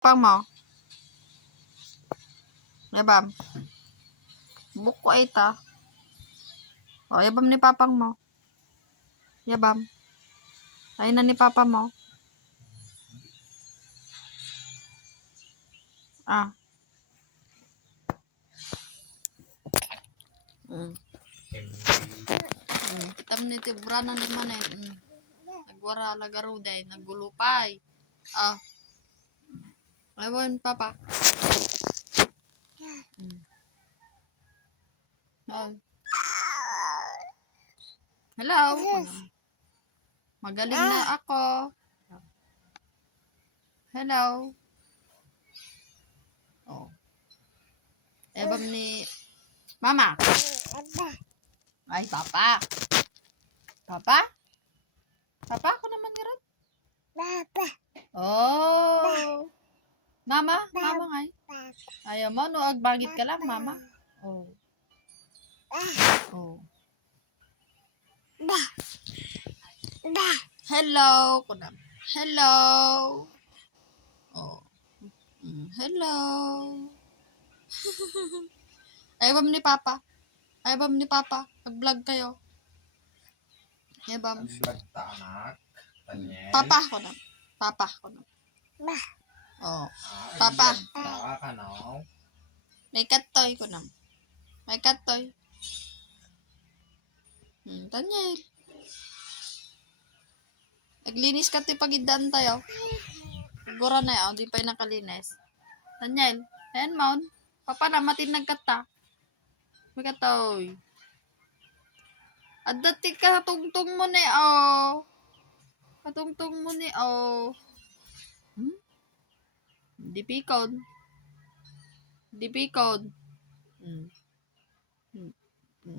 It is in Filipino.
Pang mo. Yabam. Buko ay ta. O, yabam ni papang mo. Yabam. Ayun na ni papa mo. Ah. Kitam ni tibrana ni manen. Nagwara lagaruday. Nagulupay. Ah. Ayun, papa. Oh. Hello. Magaling na ako. Hello. Oh. Ebam ni mama. Ay, papa. Papa? Papa ako naman ni Ron. Papa. Oh. Mama? Mama ngay. Ayaw mo, no? Agbagit ka lang, mama. Oh. Oh. Hello. Kunam. Hello. Oh. Hello. Ayaw ni papa. Ayaw ni papa. Mag-vlog kayo. Ayaw. Vlog ta anak. Daniel. Papa ko na. Papa ko na. Oh. Papa. Ta ka no. May katoy ko na. May katoy. Daniel. Naglinis ka ti pagidaan tayo. Siguro na yun. Di pa yung nakalinis. Daniel. Ayan mo. Papa na matinag ka ta. May katoy. At dati ka tungtong mo ni oh. Katungtong mo ni oh. Di pikon.